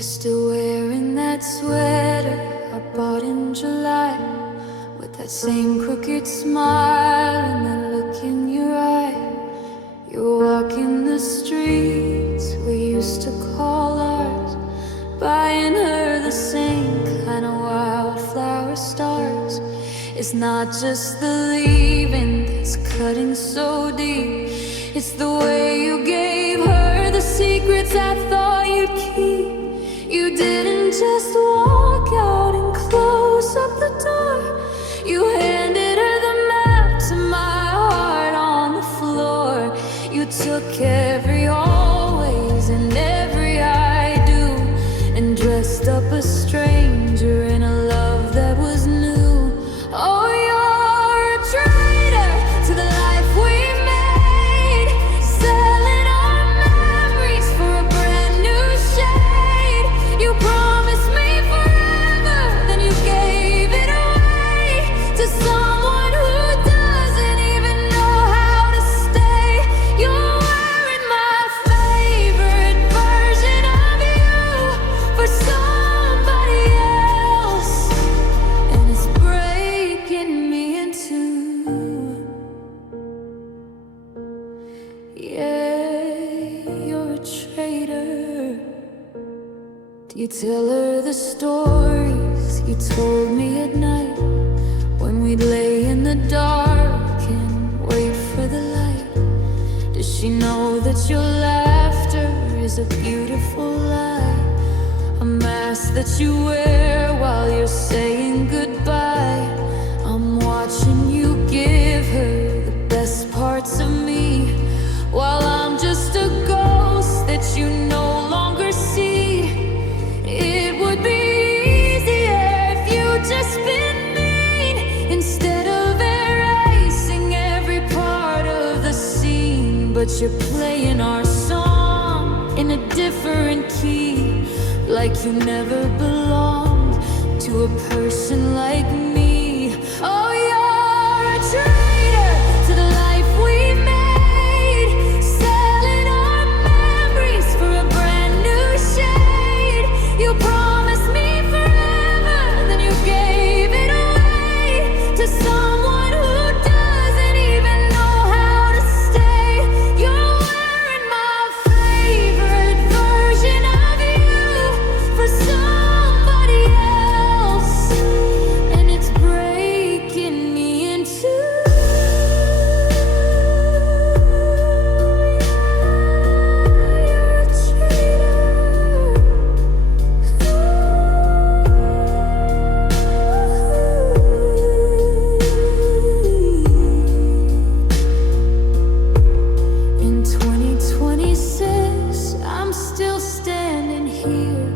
You're still wearing that sweater I bought in July, with that same crooked smile and that look in your eye. You're walking the streets we used to call ours, buying her the same kind of wildflower stars. It's not just the leaving that's cutting so deep, it's the way you gave her the secrets I thought you'd keep. You didn't just walk out and close up the door. You handed her the map to my heart on the floor. You took every always and every I do, and dressed up a stranger in a love that was new. Oh, you're a traitor to the life we made, selling our memories for a brand new shade. You promised me forever, then you gave it away to someone who doesn't even know how to stay. You're wearing my favorite version of you for somebody else, and it's breaking me in two. Yeah, you're a traitor. Do you tell her the stories you told me at night, when we'd lay in the dark and wait for the light? Does she know that your laughter is a beautiful lie, a mask that you wear while you're saying goodbye? I'm watching you give her the best parts of me, while I'm just a ghost that you no longer see. It would be easier if you'd just been mean, instead of erasing every part of the scene. But you're playing our song in a different key, like you never belonged to a person like me. Oh, you're a traitor to the life we made, selling our memories for a brand new shade. You promised me forever, then you gave it away to someone who doesn't even know how to stay. You're wearing my favorite version of you for somebody else, and it's breaking me in two. You're a traitor. In 2026, I'm still standing here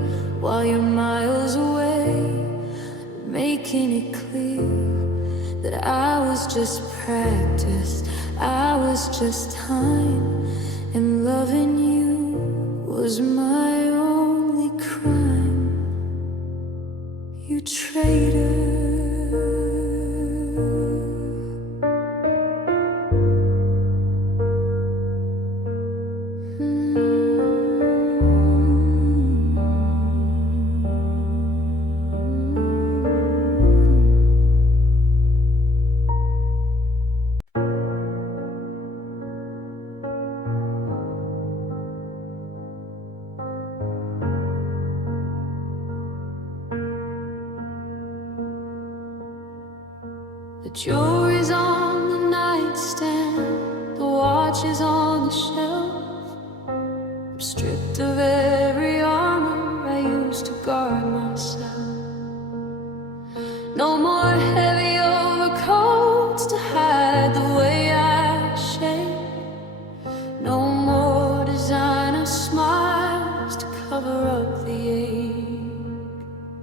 while you're miles away, making it clear that I was just practice, I was just time, and loving you was my only crime. You traitor. The jewelry's on the nightstand, the watch is on the shelf. I'm stripped of every armor I used to guard myself. No more heavy overcoats to hide the way I shake. No more designer smiles to cover up the ache.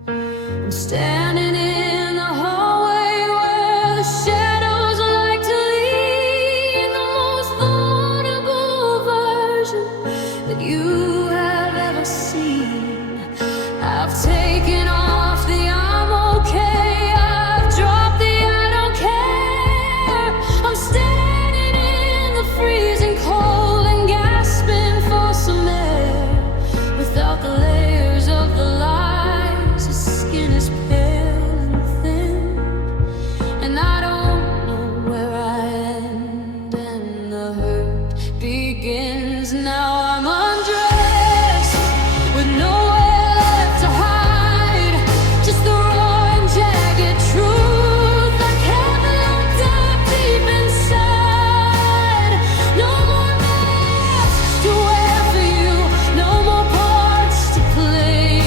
I'm standing in the hallway where the shadows like to lead, the most vulnerable version that you have ever seen. I've taken off the I'm okay, I've dropped the I don't care. I'm standing in the freezing cold and gasping for some air, without the layers of now I'm undressed with nowhere left to hide. Just the raw and jagged truth I can't look down deep inside. No more masks to wear for you, no more parts to play.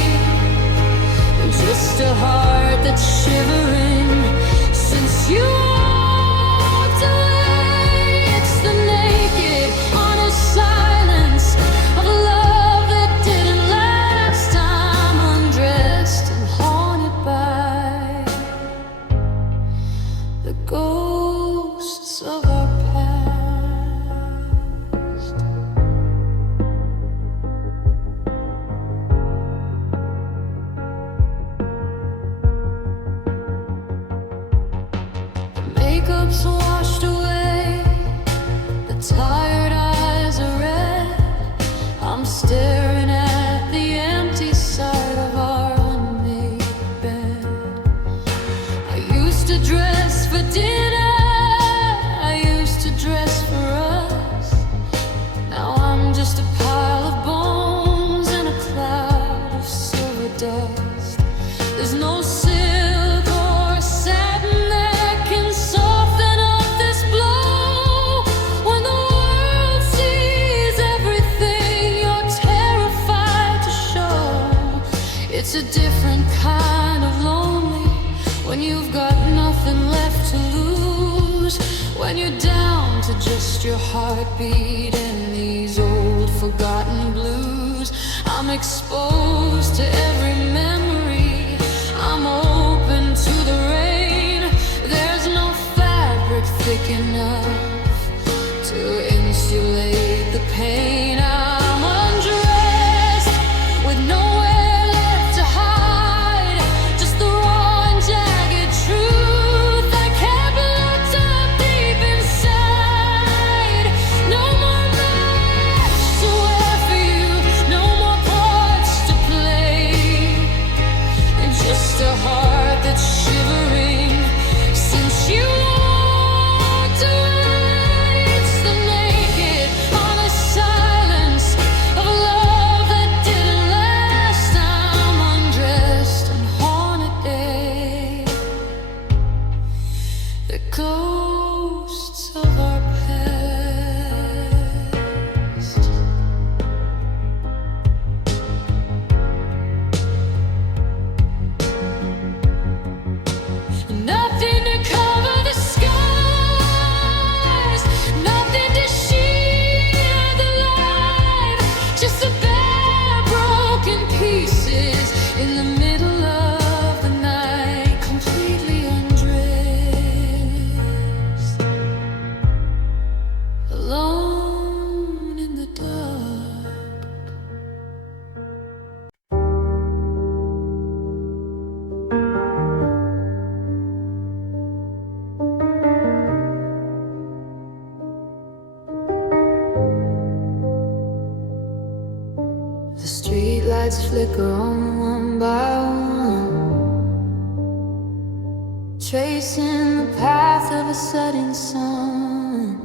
Just a heart that's shivering since you walked away. It's the naked, honest silence of a love that didn't last. I'm undressed and haunted by the ghosts of our past. Makeup's washed away, the tired eyes are red. I'm staring at the empty side of our unmade bed. I used to dress for dinner, I used to dress for us. Now I'm just a pile of bones and a cloud of silver dust. There's no silk or satin that can soften up this blow. When the world sees everything you're terrified to show, it's a different kind of lonely when you've got nothing left to lose. When you're down to just your heartbeat and these old forgotten blues. I'm exposed to every memory, I'm open to the rain. There's no fabric thick enough to insulate the pain. I'm undressed with nowhere left to hide. Just the raw and jagged truth I kept locked up deep inside. No more masks to wear for you, no more parts to play. And just a heart that's shivering since you walked away. It's the naked, honest silence of a love that didn't last. I'm undressed and haunted day. The ghosts of our past. Nothing to cover the skies, nothing to shield the light. Just a bare broken pieces in the middle of the night, completely undressed, alone in the dark. The streetlights flicker on one by one, tracing the path of a setting sun.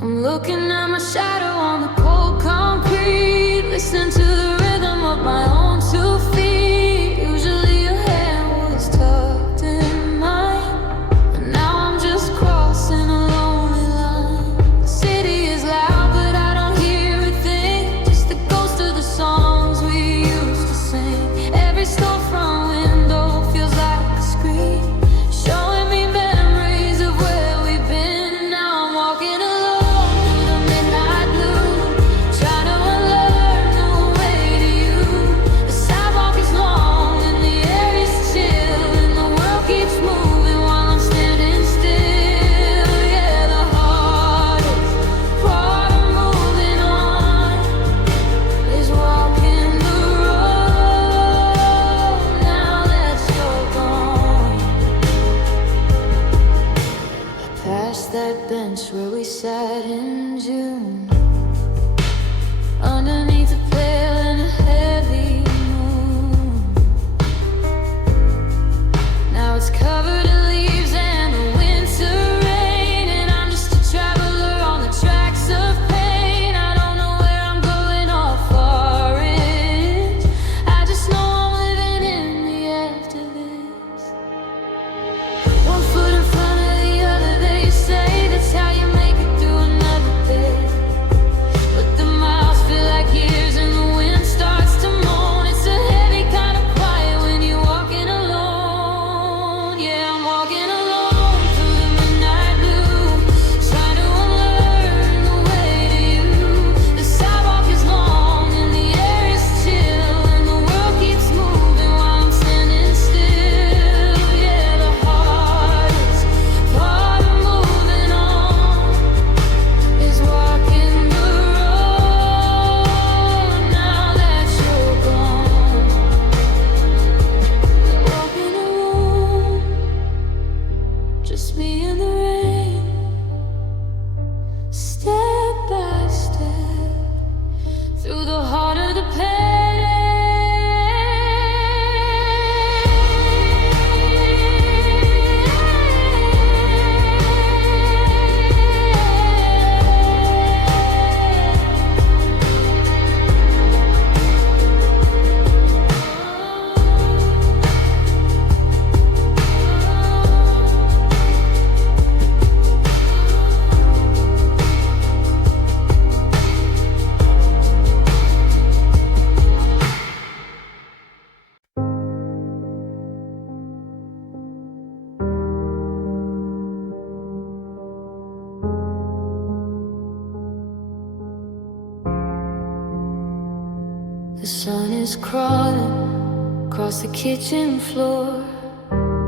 I'm looking at my shadow on the cold concrete, listening to the rhythm of my own 2 feet. Usually your hand was tucked in mine, but now I'm just crossing a lonely line. The city is loud, but I don't hear a thing, just the ghost of the songs we used to sing. Every storefront window feels like a screen, showing me memories of where we've been. Now I'm walking alone through the midnight blue, trying to unlearn the way The sun is crawling across the kitchen floor,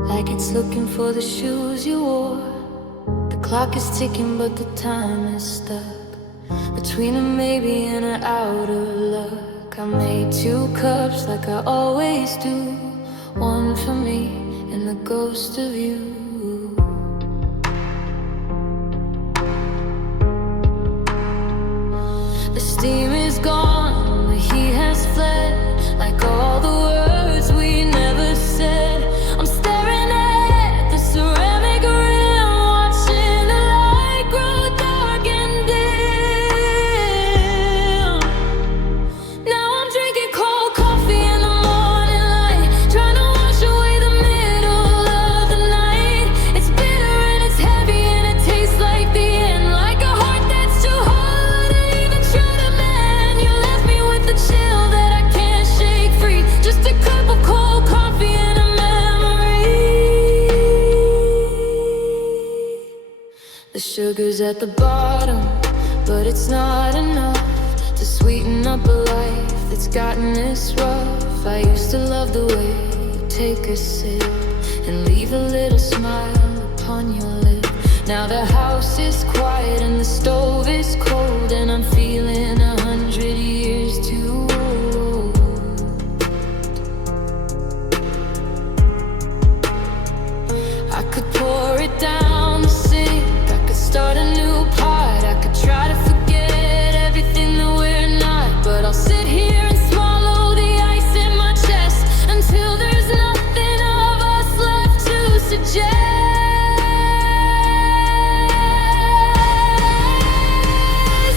like it's looking for the shoes you wore. The clock is ticking, but the time is stuck between a maybe and an out of luck. I made 2 cups like I always do, one for me and the ghost of you. The steam is gone, the heat has fled, like all the words we never said. I'm staring at the ceramic rim, watching the light grow dark and dim. Now I'm drinking cold coffee in the morning light, trying to wash away the middle of the night. It's bitter and it's heavy and it tastes like the end, like a heart that's too hard to even try to mend. You left me with the chill that I can't shake free, just a cup of cold coffee and a memory. The sugar's at the bottom, but it's not enough to sweeten up a life that's gotten this rough. I used to love the way you take a sip and leave a little smile upon your lip. Now the house is quiet and the stove is cold, and I'm feeling 100 years too old. I could pour it down the sink, I could start a new part, I could try to forget everything that we're not, but I'll sit here and swallow the ice in my chest until there's nothing of us left to suggest.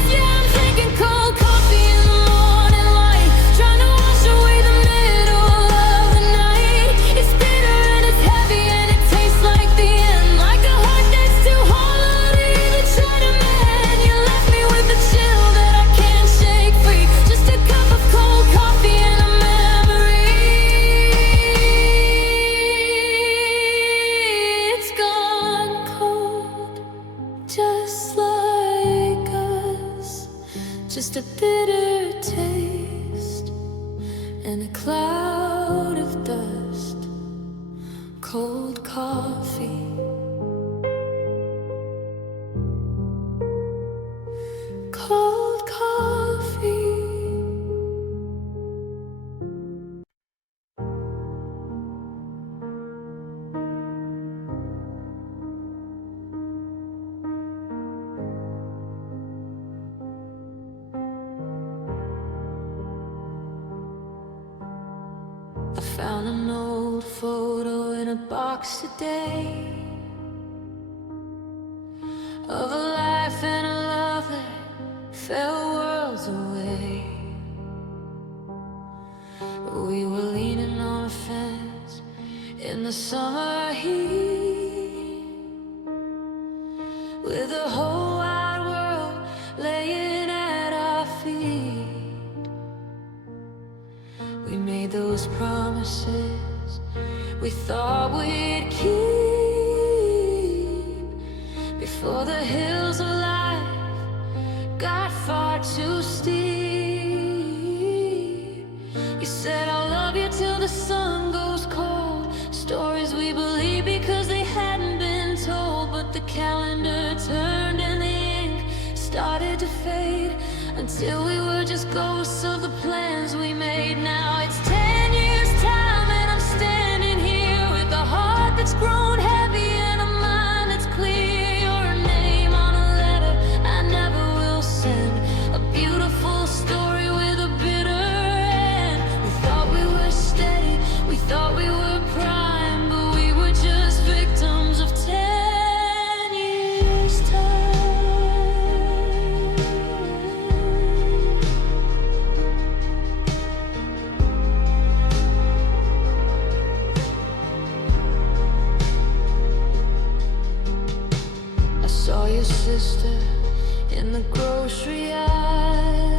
Yeah, I'm drinking cold coffee in the morning light, trying to wash away the middle of the night. It's bitter and it's heavy and it tastes like the end, like a heart that's too hollow to even try to mend. You left me with a chill that I can't shake free, just a cup of cold coffee and a memory. It's gone cold, just like us, just a bitter taste and a cloud of dust. Cold coffee, cold coffee. I found an old photo in a box today of a life and a love that fell worlds away. We were leaning on a fence in the summer heat, with the whole wide world laying at our feet. We made those promises we thought we'd keep before the hills of life got far too steep. You said I'll love you till the sun goes cold, stories we believed because they hadn't been told. But the calendar turned and the ink started to fade, until we were just ghosts of the plans we made. Now it's 10 years time and I'm standing here with a heart that's grown heavy and a mind that's clear. Your name on a letter I never will send, a beautiful story with a bitter end. We thought we were steady, we thought we were prime, but we were just victims of 10 years time. Saw your sister in the grocery aisle,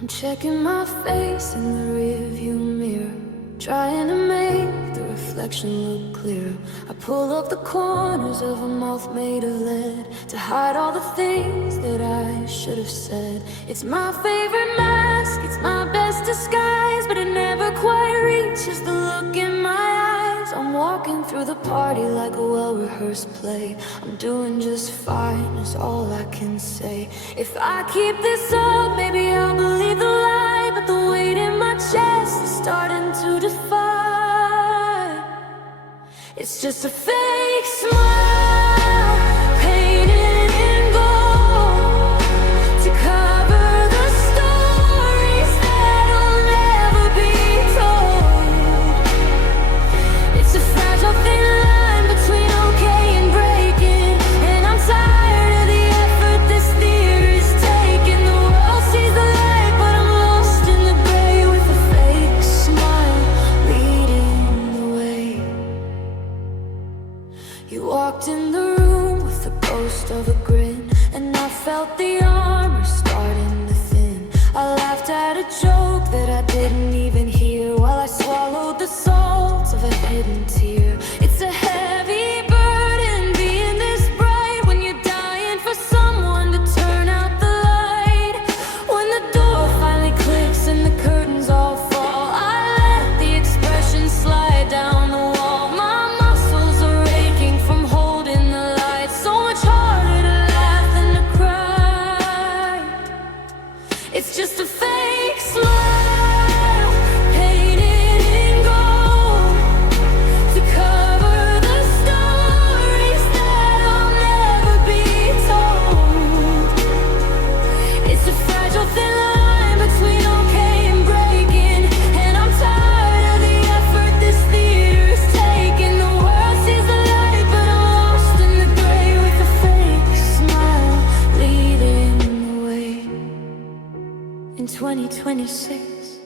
I'm checking my face in the rearview mirror, trying to make the reflection look clear. I pull up the corners of a mouth made of lead to hide all the things that I should have said. It's my favorite mask, it's my best disguise, but it never quite reaches the look in my eyes. I'm walking through the party like a well-rehearsed play. I'm doing just fine is all I can say. If I keep this up, maybe I'll believe the lie, but the weight in my chest is starting to defy. It's just a fake smile, painted in gold, to cover the stories that'll never be told. It's a fragile thin line between okay and breaking, and I'm tired of the effort this theater's taking. The world sees the light, but I'm lost in the gray with a fake smile leading the way. You walked in the room with the ghost of a grin, and I felt the armor starting to thin. I laughed at a joke that I didn't even hear, while I swallowed the salt of a hidden tear. It's a heavy burden being this bright when you're dying for someone to turn out the light. When the door finally clicks and the curtains all fall, I let the expression slide down the wall. My muscles are aching from holding the light, so much harder to laugh than to cry. It's just a fake smile, painted in gold, to cover the stories that'll never be told. It's a fragile thin line between okay and breaking, and I'm tired of the effort this theater's taking. The world sees the light, but I'm lost in the gray with a fake smile leading the way. In 2026,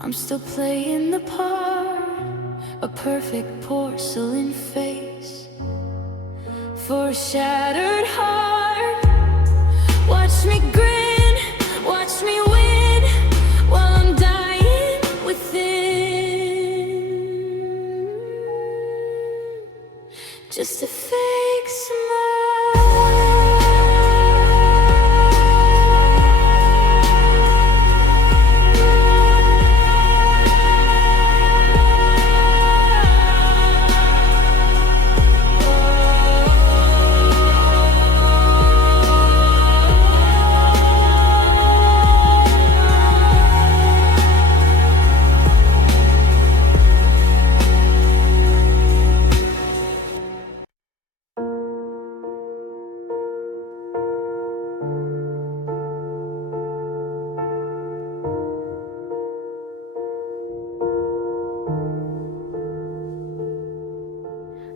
I'm still playing the part, a perfect porcelain face for a shattered heart. Watch me grin, watch me win, while I'm dying within. Just a fake smile.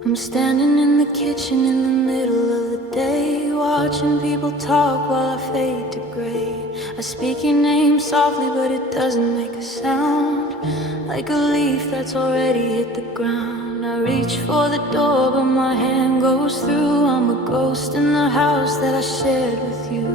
I'm standing in the kitchen in the middle of the day, watching people talk while I fade to gray. I speak your name softly, but it doesn't make a sound, like a leaf that's already hit the ground. I reach for the door, but my hand goes through. I'm a ghost in the house that I shared with you.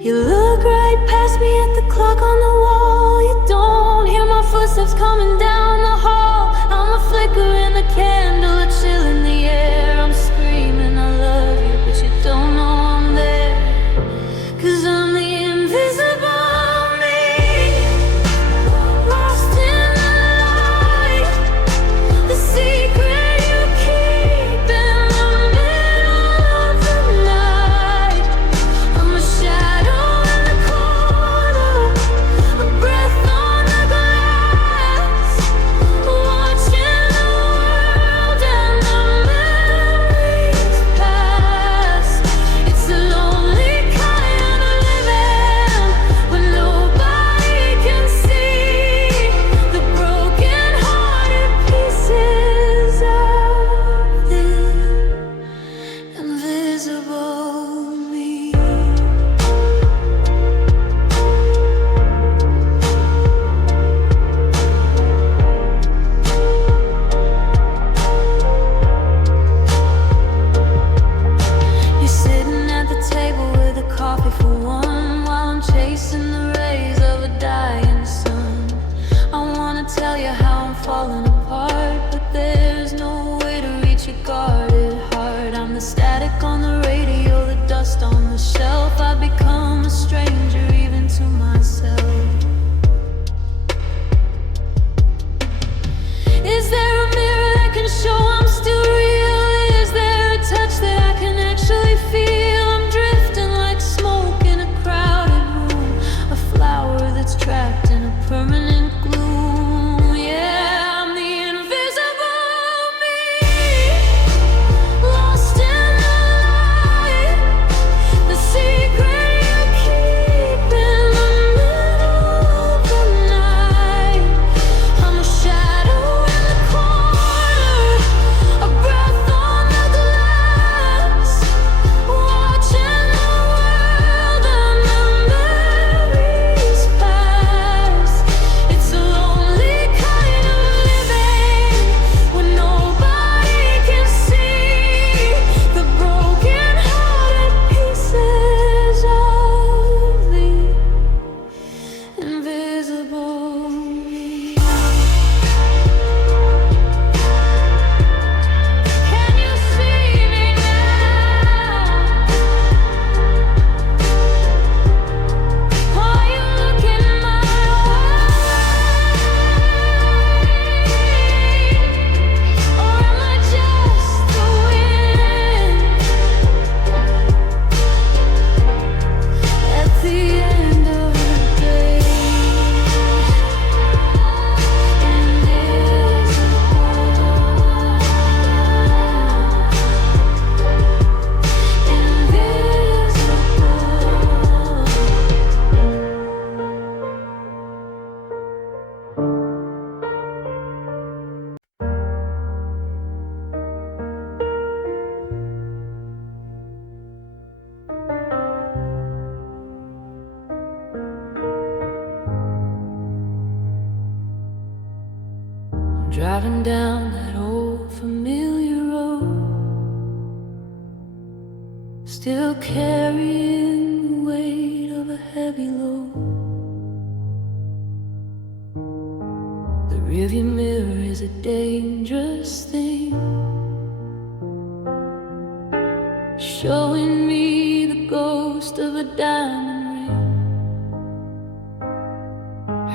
You look right past me at the clock on the wall. You don't hear my footsteps coming down the hall. I'm a flicker in the candle, a chill in the air. I'm screaming I love you, but you don't know I'm there. 'Cause I'm the invisible me, lost in the light, the secret you keep in the middle of the night. I'm a shadow in the corner, a breath on the glass, watching the world driving down that old familiar road, still carrying the weight of a heavy load. The rearview mirror is a dangerous thing, showing me the ghost of a diamond ring.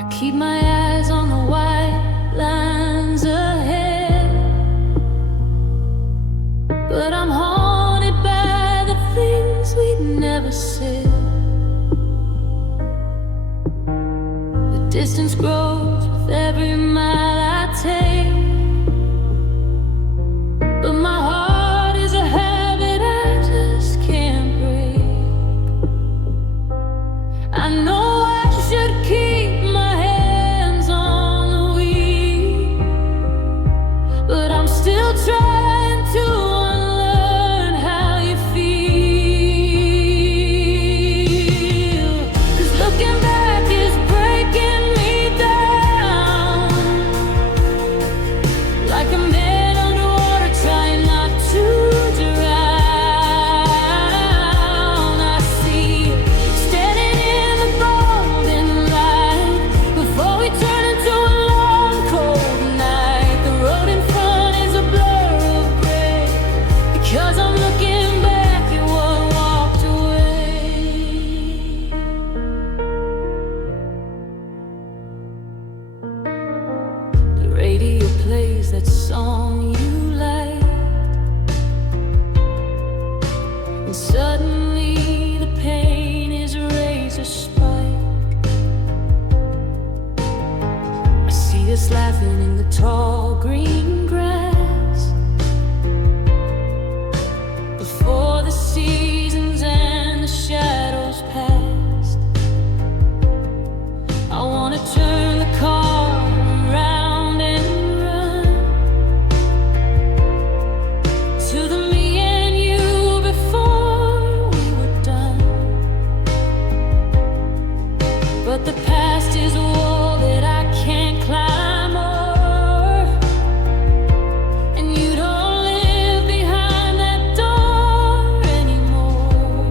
I keep my eyes on the white lines ahead, but I'm haunted by the things we never said. The distance grows with every mile I take, but my heart is a habit I just can't break. I know I should keep my hands on the wheel, but I'm still trying to unlearn how you feel. 'Cause looking back is breaking me down, like a man underwater trying not to drown. I see you standing in the golden light before we turn into a long cold night. The road in front is a blur of gray, because I'm looking back at what walked away. The radio plays that song you like, and suddenly the pain is a razor spike. I see us laughing in the tall green grass before the seasons and the shadows passed. I wanna turn the car around and run to the me and you before we were done. But the past is a wall that I can't climb over, and you don't live behind that door anymore.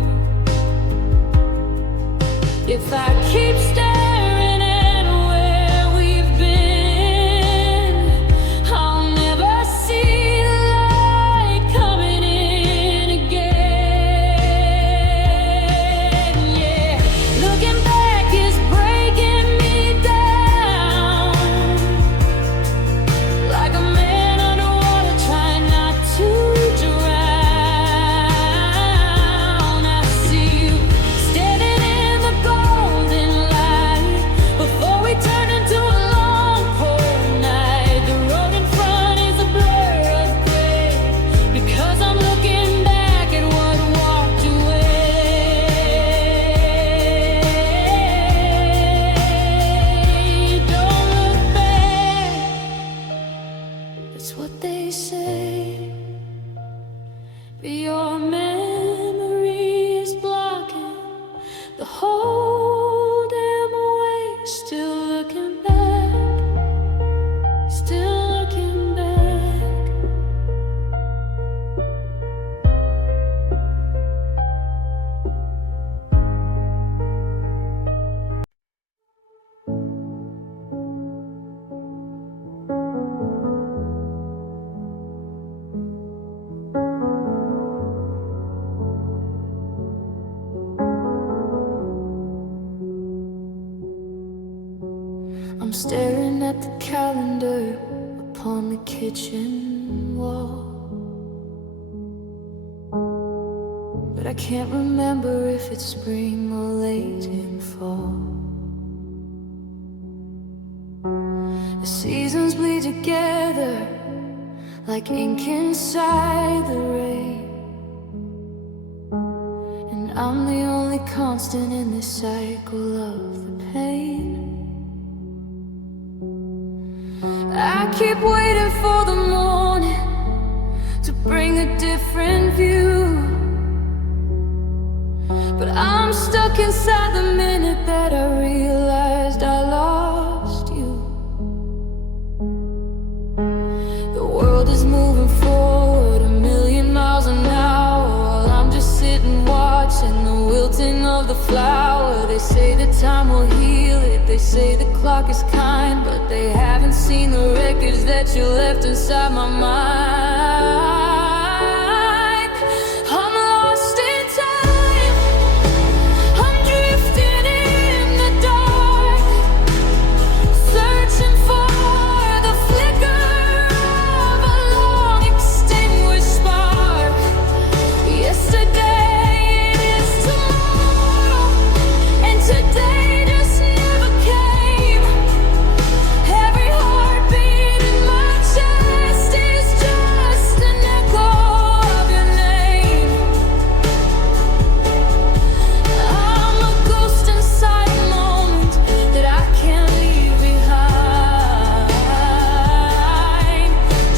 If I keep staring at where we've been, I'll never see the light coming in again. Yeah, looking back is breaking me down, like a man underwater trying not to drown. I see you standing in the golden light before we turn into a long cold night. The road in front is a blur of gray, because I'm looking back at what walked away. Don't look back, that's what they say, but your memory is blocking the whole damn way. Still looking back, still looking back. I'm staring at the calendar upon the kitchen wall, but I can't remember if it's spring or late in fall. The seasons bleed together like ink inside the rain, and I'm the only constant in this cycle of the pain. I keep waiting for the morning to bring a different view, but I'm stuck inside the minute that I realized I lost you. of the flower. They say that time will heal it. They say the clock is kind, but they haven't seen the wreckage that you left inside my mind. I'm lost in time. I'm drifting in the dark, searching for the flicker of a long extinguished spark. Yesterday is tomorrow, and today just never came. Every heartbeat in my chest is just an echo of your name. I'm a ghost inside a moment that I can't leave behind.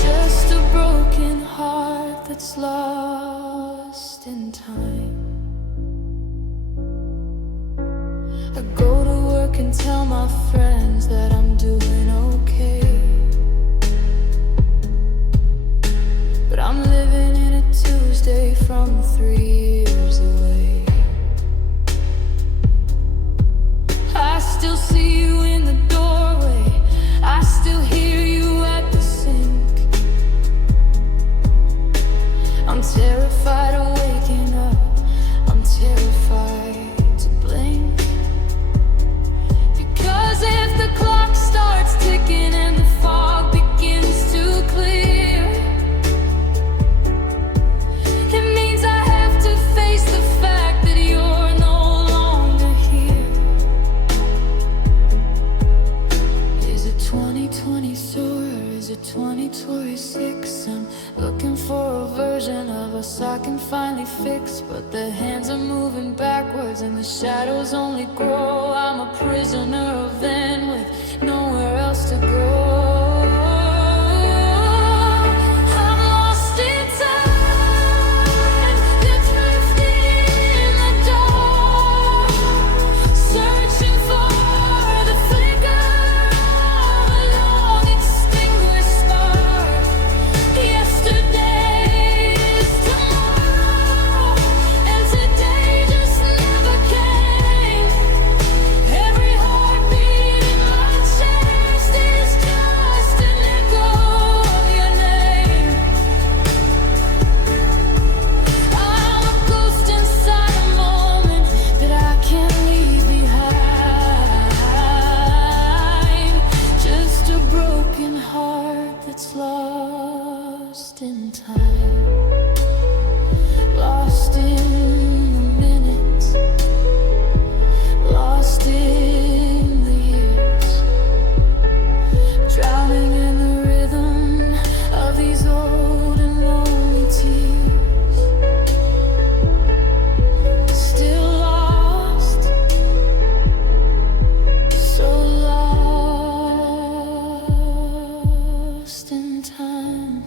Just a broken heart that's lost in time. I go to work and tell my friends that I'm doing okay, but I'm living in a Tuesday from 3 years away. I still see you in the doorway, I still hear you at the sink. I'm terrified of waking up, I'm terrified to blink. Because if the clock starts ticking and the fog begins to clear, it means I have to face the fact that you're no longer here. Is it 2024 or is it 2026? I'm looking for a version of us I can finally fix, but the hands are moving backwards and the shadows only grow. I'm a prisoner of then with nowhere else to go. I'm lost in time, drifting in the dark, searching for the flicker of a long extinguished spark. Yesterday is tomorrow, and today just never came. Every heartbeat in my chest is just an echo of your name. I'm a ghost inside a moment that I can't leave behind. Just a broken heart that's lost in time, lost in the minutes, lost in the years, drowning in the rhythm of these old and lonely tears. Still lost, so lost in time.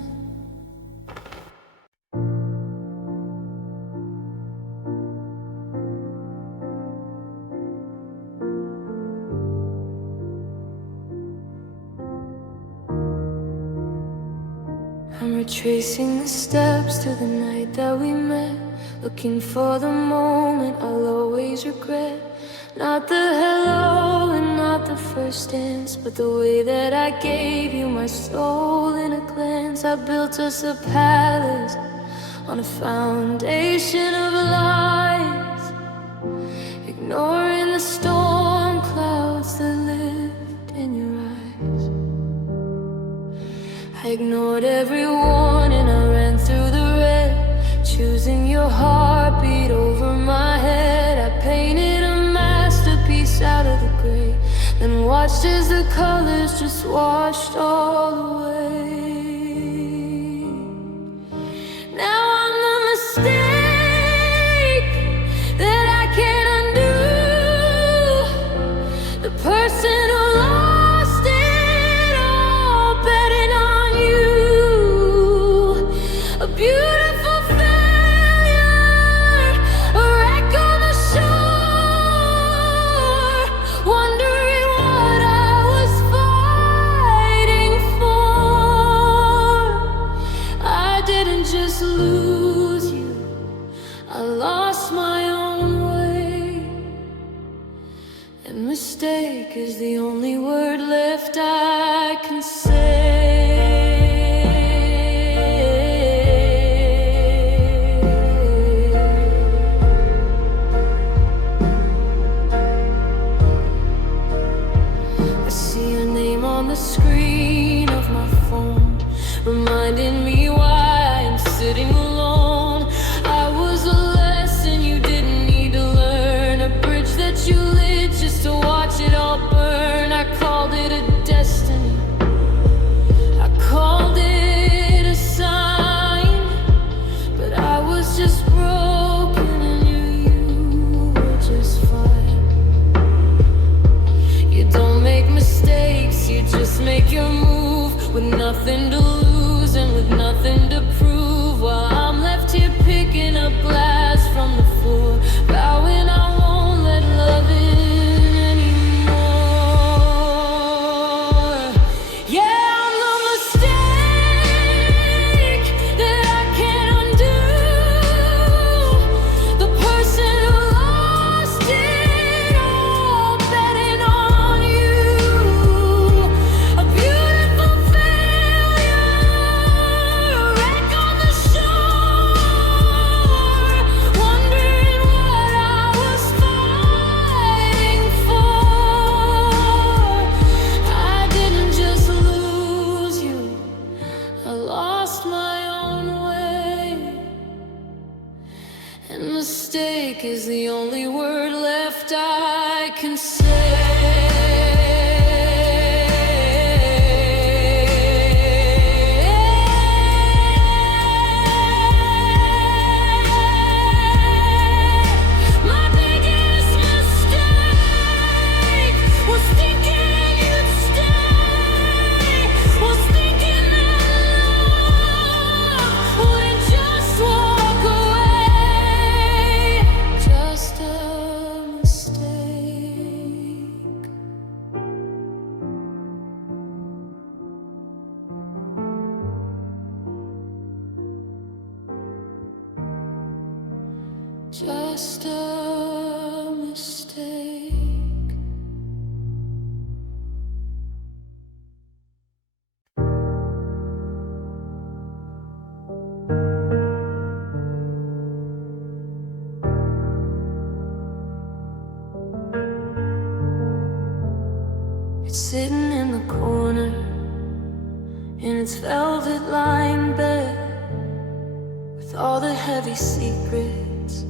I'm retracing the steps to the night that we met, looking for the moment I'll always regret. Not the hello and not the first dance, but the way that I gave you my soul in a glance. I built us a palace on a foundation of lies, ignoring the storm clouds that lived in your eyes. I ignored every warning, I ran through the red, choosing your heartbeat over my head. I painted a masterpiece out of the gray, then watched as the colors just washed all away. Now I'm the mistake that I can't undo, the person who lost it all betting on you. A beautiful failure, a wreck on the shore, wondering what I was fighting for. mistake is the only word left I can say. I see your name on the screen of my phone, reminding me why I am sitting alone. I was a lesson you didn't need to learn, a bridge that you lit just to watch it all burn. I called it a destiny, I called it a sign, but I was just broken and you were just fine. You don't make mistakes, you just make your move, with nothing to lose and with nothing to prove, while I'm left here picking up glass from the floor, vowing I won't let love in anymore. Yeah, I'm the mistake that I can't undo, the person who lost it all betting on you, a beautiful failure, a wreck on the shore, wondering what I was fighting for. I didn't just lose you, I lost my own way, and mistake is the only word left I can say. My biggest mistake was thinking you'd stay, was thinking that love wouldn't just walk away. Just a mistake. Just a mistake. It's sitting in the corner in its velvet lined bed, with all the heavy secrets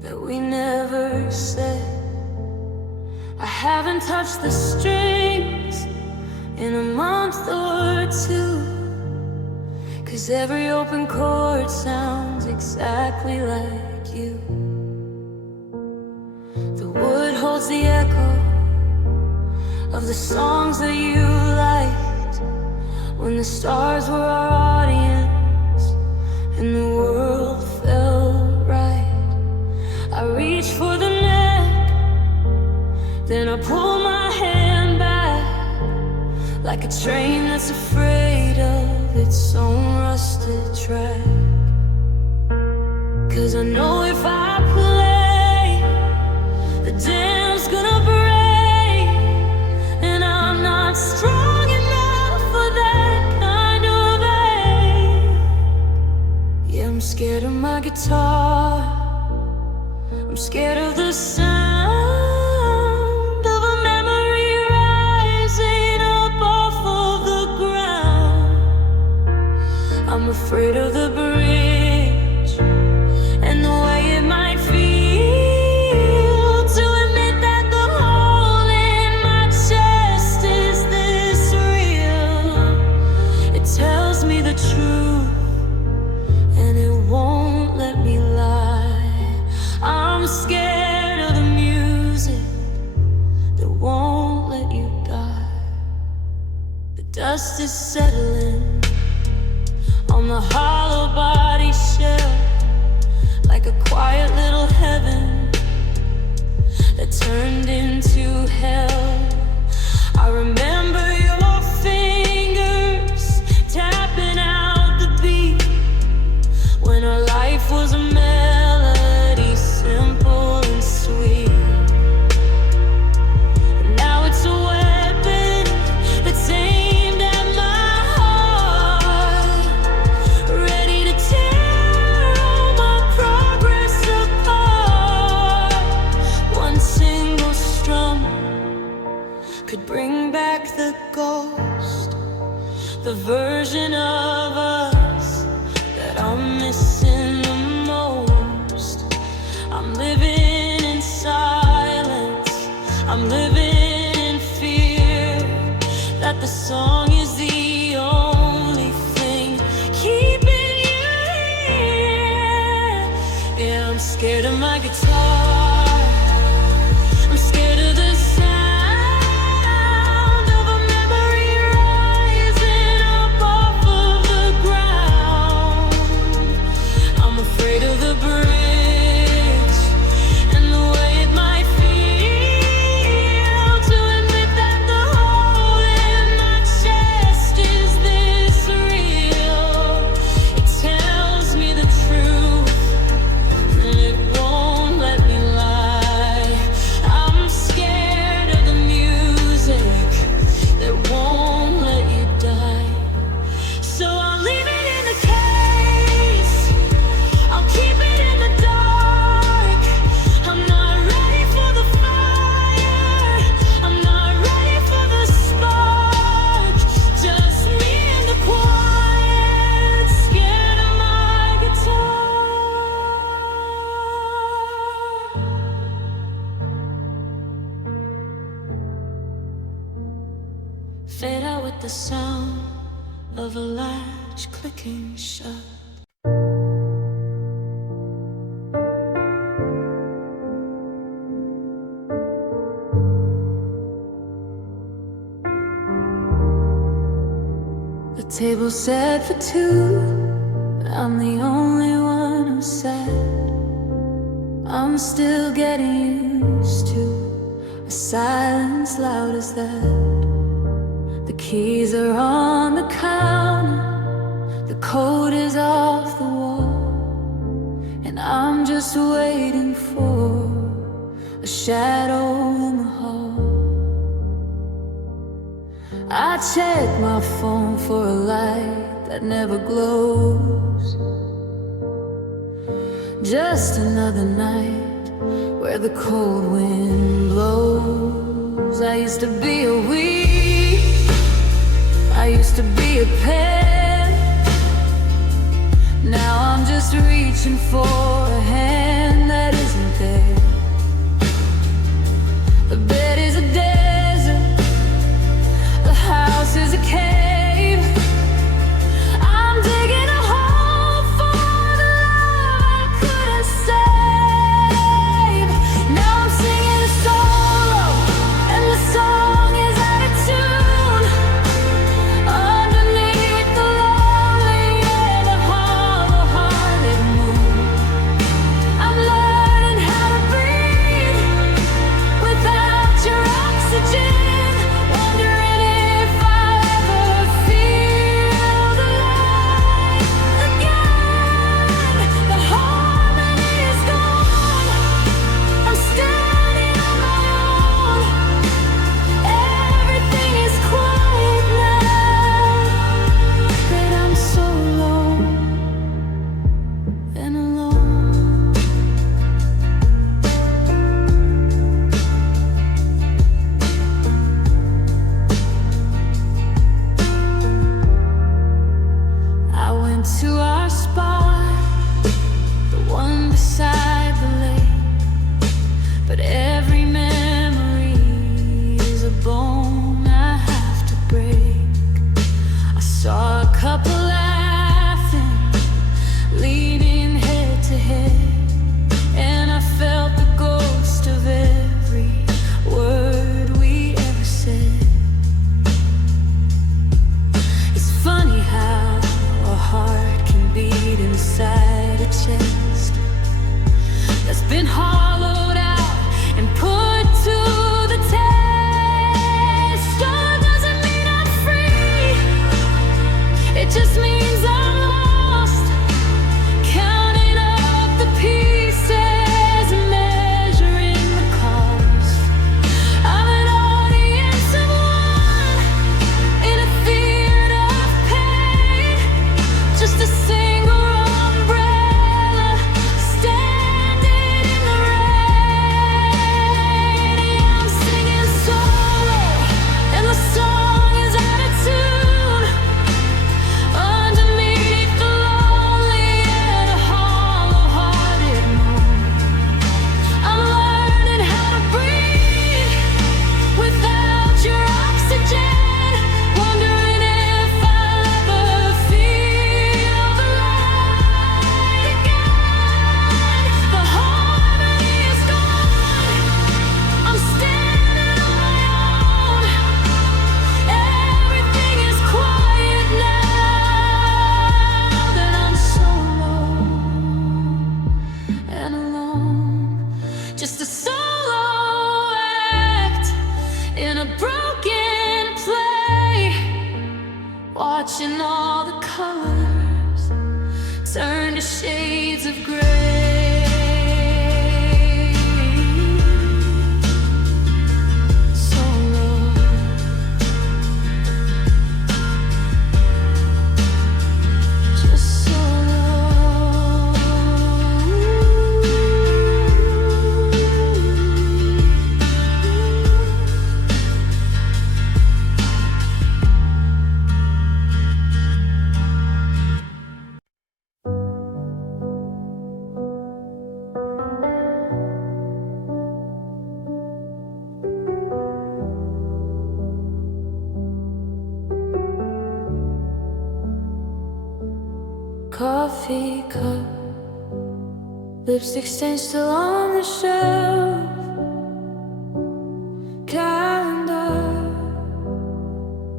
that we never said. I haven't touched the strings in a month or two, 'cause every open chord sounds exactly like you. The wood holds the echo of the songs that you liked when the stars were our audience and the world felt right. I reach for the neck, then I pull my hand back, like a train that's afraid of its own rusted track. 'Cause I know if I play, the dam's gonna break, and I'm not strong enough for that kind of ache. Yeah, I'm scared of my guitar, I'm scared of the sound of a memory rising up off of the ground. I'm afraid of the bridge and the way it might feel to admit that the hole in my chest is this real. It tells me the truth and it won't let me lie. I'm scared of the music that won't let you die. The dust is settling on the hollow body shell, like a quiet little heaven that turned into hell. I remember your fingers tapping out the beat when our life was a melody, simple and sweet. a ghost, the version of us that I'm missing the most. I'm living in silence, I'm living in fear that the song is the only thing keeping you here. Yeah, I'm scared of my guitar, I'm scared of the sound of a memory rising up off of the ground. I'm afraid of the bridge and the way it might feel to admit that the hole in my chest is this real. It tells me the truth and it won't let me lie. I'm scared of the music that won't let you die. So I'll leave it in the case, I'll keep it in the dark. I'm not ready for the fire, I'm not ready for the spark. Just me in the quiet, scared of my guitar. Fade out with the sound of a latch clicking shut. The table's set for two, but I'm the only one who's sad. I'm still getting used to a silence loud as that. The keys are on the counter, the code is off the wall, and I'm just waiting for a shadow in the hall. I check my phone for a light that never glows. Just another night where the cold wind blows. I used to be a weed, I used to be a pet. Now I'm just reaching for a hand that isn't there. The bed is a desert, the house is a cave. I'm digging a hole for the love I couldn't save. Now I'm singing a solo, and the song is out of tune. Underneath the lonely and the hollow-hearted moon, just a solo act in a broken play, watching all the colors turn to shades of gray. Solo, just solo. Coffee cup, lipstick stain still on the shelf. Calendar,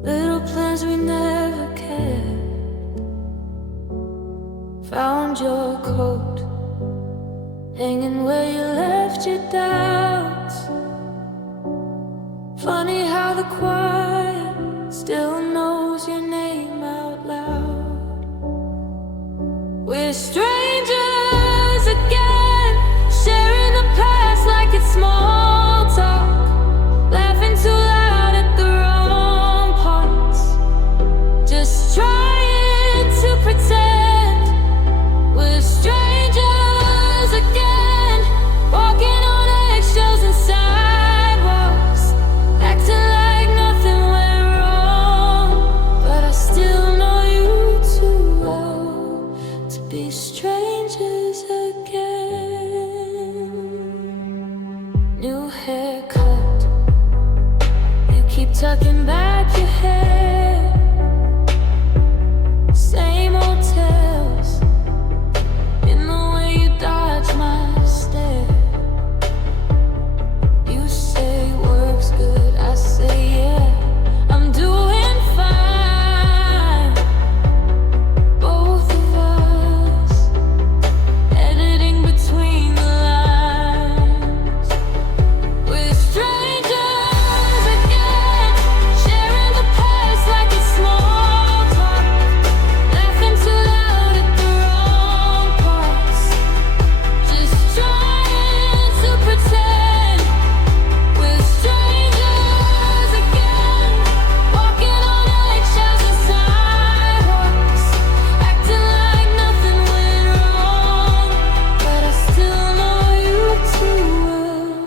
little plans we never kept. Found your coat, hanging where you left your doubts. Funny how the quiet still knows your name out loud. We're strangers again, sharing the past like it's small talk, laughing too loud at the wrong parts, just trying to pretend. We're strangers again, walking on eggshells and sidewalks, acting like nothing went wrong, but I still know you too well to be strangers again. New haircut, you keep tucking back your hair. Same old tales in the way you dodge my stare. You say work's good, I say yeah, I'm doing fine. Both of us editing between the lines. We're strangers again, sharing the past like it's small talk, laughing too loud at the wrong parts, just trying to pretend. We're strangers again, walking on eggshells and sidewalks, acting like nothing went wrong, but I still know you too well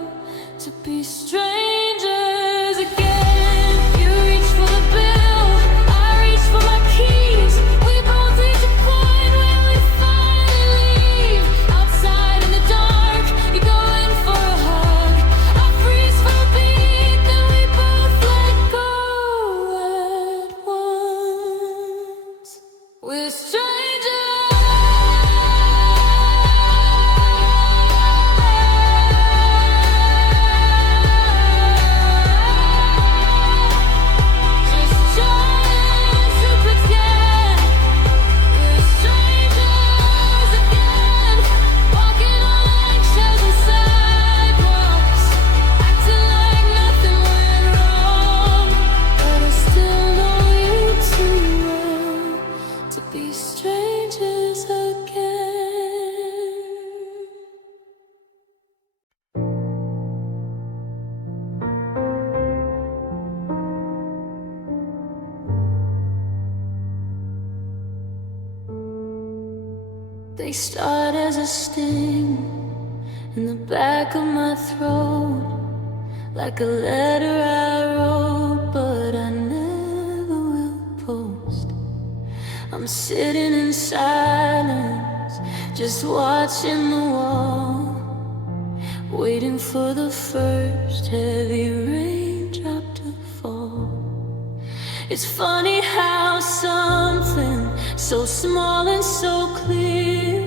to be strangers again. You reach for the bill, I reach for my keys. We both reach a point where we finally leave. Outside in the dark, you go in for a hug. I freeze for a beat, then we both let go at once. We're strangers. Just trying to pretend. We're strangers again, walking on eggshells and sidewalks, acting like nothing went wrong, but I still know you too well to be strangers again. They start as a sting in the back of my throat, like a letter I wrote, but I never will post. I'm sitting in silence, just watching the wall, waiting for the first heavy raindrop to fall. It's funny how something so small and so clear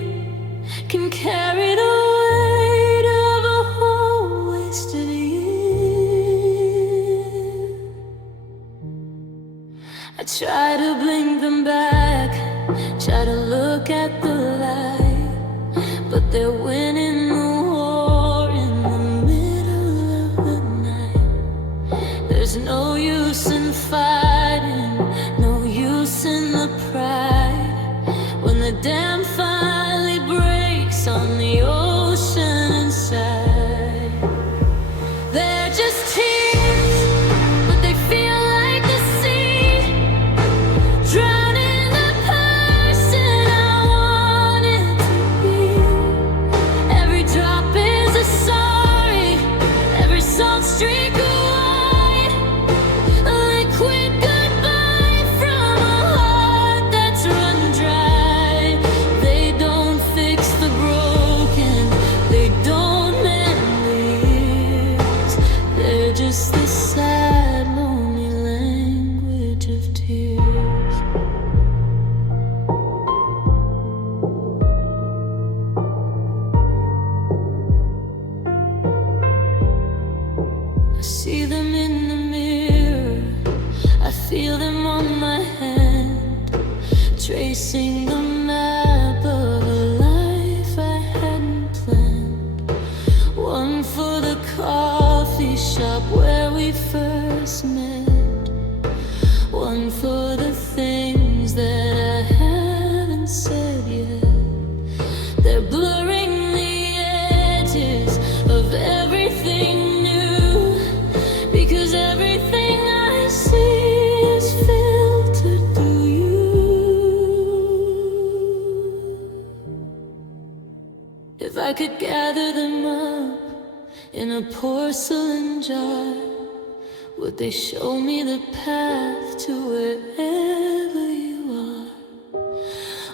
can carry the weight of a whole wasted year. I try to blink them back, try to look at the light, but they're winning the war in the I see them in the mirror, I feel them on my hand, tracing the map of a life I hadn't planned. One for the coffee shop where we first met, one for the things that I haven't said yet. They're blurring the edges of everything new, because everything I see is filtered through you. If I could gather them up in a porcelain jar, would they show me the path to wherever you are?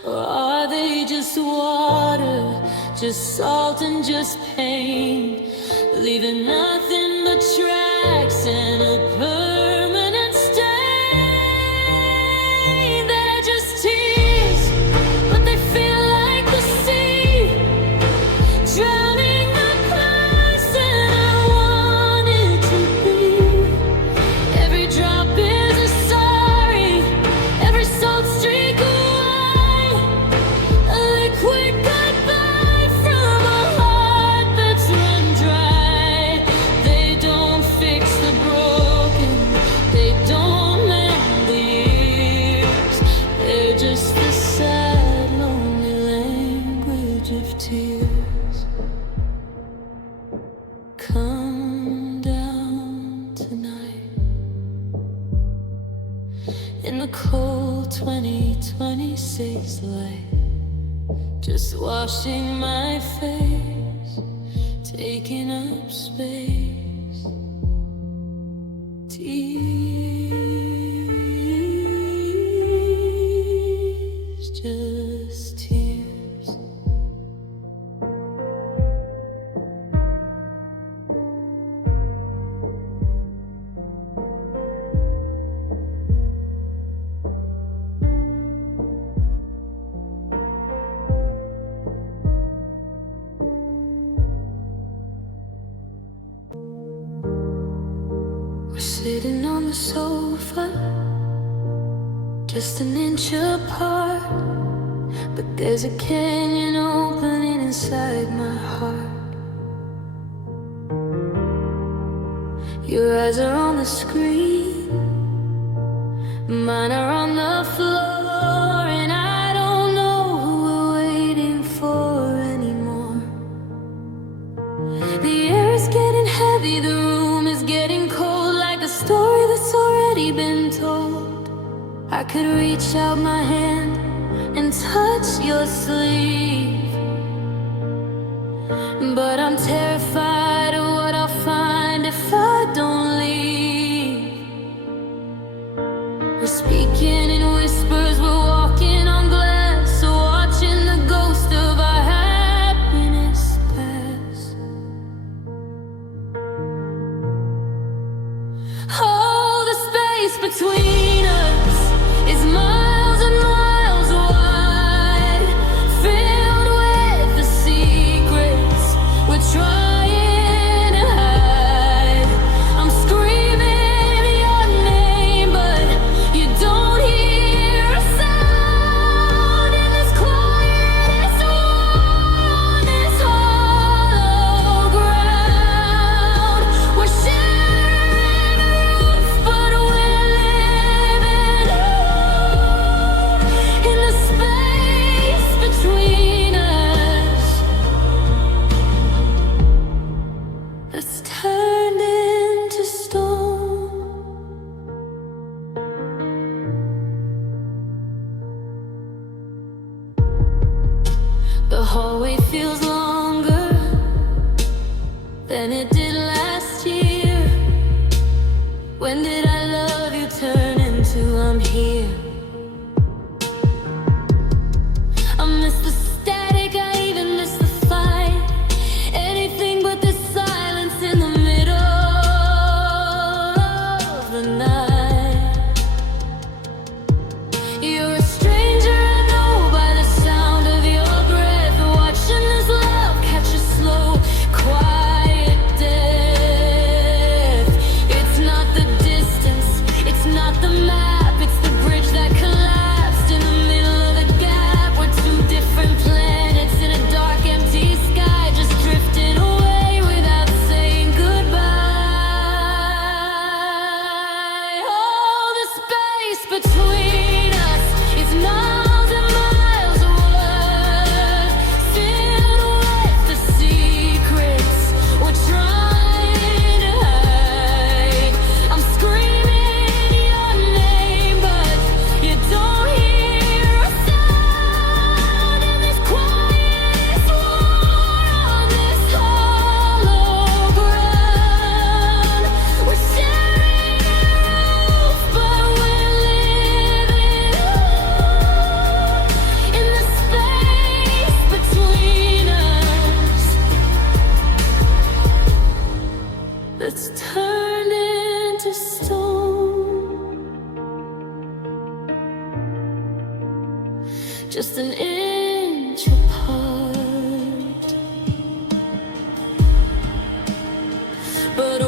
Or are they just water, just salt and just pain, leaving nothing but tracks and a permanent stain? They're just tears, but they feel like the sea, drowning the person I wanted to be. Every drop is a sorry, every salt streak away, a liquid goodbye from a heart that's run dry. They don't fix the broken, they don't mend the years. They're just the sad, lonely language of tears. Come down tonight in the cold 2026 light, just washing my face, taking up space. Tears, just tears. We're sitting on the sofa, just an inch apart, but there's a canyon opening inside my heart. Your eyes are on the screen, mine are on the floor, and I don't know who we're waiting for anymore. The air is getting heavy, the room is getting cold, like a story that's already been told. I could reach out my hand and touch your sleeve, but I'm terrified of what I'll find if I don't leave. We're speaking in whispers, we're walking on glass, so watching the ghost of our happiness pass. Oh, the space between us is miles and miles wide, filled with the secrets we're trying to hide. I'm screaming your name, but you don't hear a sound in this quietest war on this hollow ground. We're sharing a roof, but we're living in the space between us that's turned into stone. The hallway feels longer than it did last year. When did I love you turn into I'm here? I miss the static, I even miss the fight. Anything but this silence in the middle of the night. You're a stranger I know by the sound of your breath, watching this love catch a slow, quiet death. that's turned into stone. Just an inch apart, but